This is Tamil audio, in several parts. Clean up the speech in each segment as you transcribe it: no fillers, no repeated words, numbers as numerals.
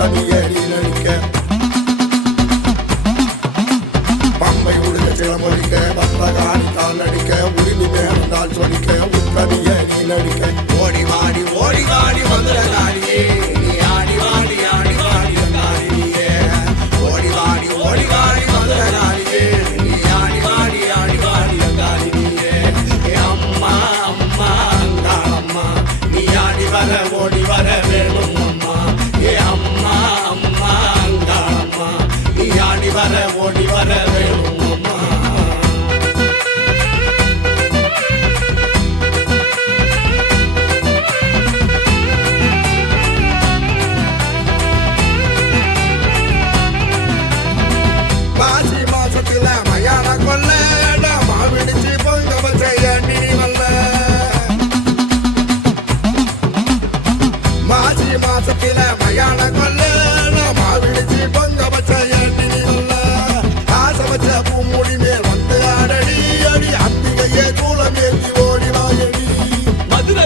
உத்தமியே நீ நடிக்க பம்பை உடுக்க சிலமொழிக்க பத்திரகாணி தாள் நடிக்க உரிமை மேலந்தால் சொலிக்க உத்தமியே நீ நடிக்க ஓடி வாடி மதுரகாரியே நீ ஆடி வாடி அங்காரியே ஓடி வாடி மதுரகாரியே நீ ஆடி வாடி அங்காரியே அம்மா அங்காளம்மா நீ ஆடி வர ஓடி வர வேணும் அம்மா ஏ அம்மா அங்காளம்மா நீ ஆடி வர ஓடி வர வேணும் அம்மா மாசி மாசத்துல மயான கொல்ல மாவிடிச்சு பொங்க வச்ச நீ வல்ல மாசி மாசத்துல மயான கொல்ல மாவிடிச்சு பொங்க வச்ச நீ வல்ல ஆசை வச்ச பூமொழி மேல் வந்து ஆடடி அடி அம்பிகையே சூளம் ஏற்றி ஓடி வாயடி மதுர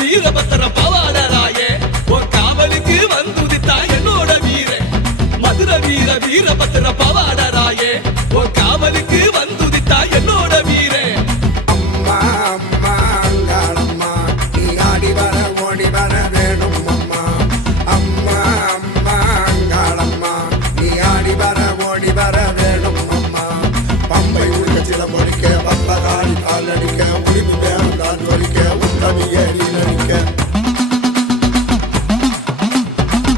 வீரபத்திர பவாடராயே உன் காவலுக்கு வந்துதித்தா என்னோட வீர மதுர வீரபத்திர பவாடராயே உன் காவலுக்கு வந்துதித்தா என்னோட வீர அம்மா அங்காளம்மா நீ ஆடி வர ஓடி வர வேணும் அம்மா அம்மா அங்காளம்மா நீ ஆடி வர ஓடி வர வேணும் அம்மா பம்பை உடுக்க சிலமொழிக்க பத்திரகாணி தாள் நடிக்க உரிமை மேலந்தால் சொலிக்க உத்தமியே நீ நடிக்க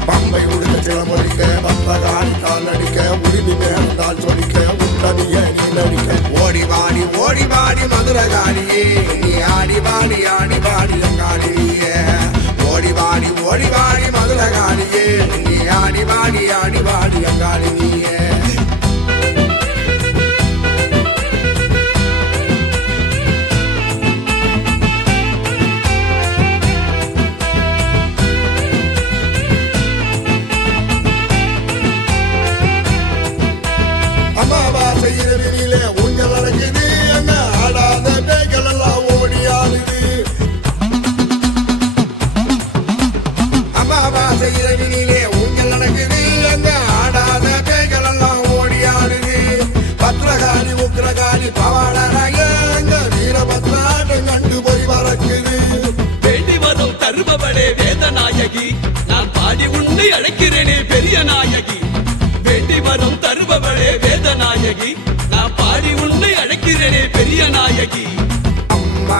பம்பை உடுக்க சிலமொழிக்க பத்திரகாணி தாள் நடிக்க உரிமை மேலந்தால் சொலிக்க உத்தமியே நீ நடிக்க ஓடி வாடி மதுரகாரியே நீ ஆடி வாடி அங்காரியே ஓடி வாடி மதுரகாரியே நீ ஆடி வாடி அங்காரியே அமாவாசை இரவினிலே ஊஞ்சல் நடக்குது அங்க ஆடாத பேய்கள் எல்லாம் ஓடி ஆடுது அமாவாசை இரவினிலே ஊஞ்சல் நடக்குது அங்க ஆடாத பேய்கள் எல்லாம் ஓடி ஆடுது பத்திரகாளி உக்கிரகாளி பவாடராய அங்க வீரபத்ராட்டம் கண்டு போய் பறக்குது வேண்டி வரும் தருபவளே வேதநாயகி நான் பாடி உன்னை அழைக்கிறேனே பெரிய நாயகி வேண்டி வரும் தருபவளே வேதநாயகி நான் பாடி உன்னை அழைக்கிறேனே பெரிய நாயகி அம்மா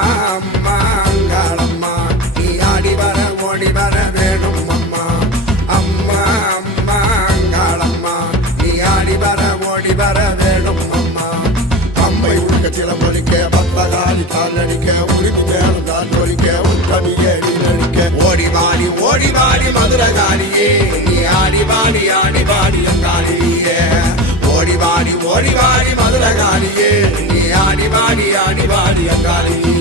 அங்காளம்மா நீ ஆடி வர ஓடி வர வேணும் அம்மா அம்மா அங்காளம்மா நீ ஆடி வர ஓடி வர வேணும் அம்மா பம்பை உடுக்க சிலமொழிக்க பத்திரகாளி தாள் நடிக்க உரிமை மேலந்தால் சொலிக்க உத்தமியே நீ நடிக்க ஓடி வாடி மதுரகாரியே நீ ஆடி வாடி அங்காரியே ஓடி வாடி மதுரகாரியே நீ ஆடி வாடி அங்காரியே